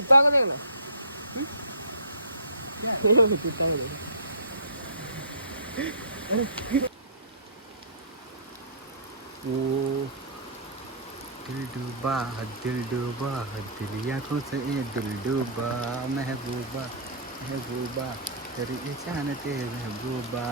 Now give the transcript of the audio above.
कुत्ता को देखना क्या है कुत्ता को देखना दिल डूबा दिल आँखों से दिल डूबा महबूबा महबूबा तेरी जानते महबूबा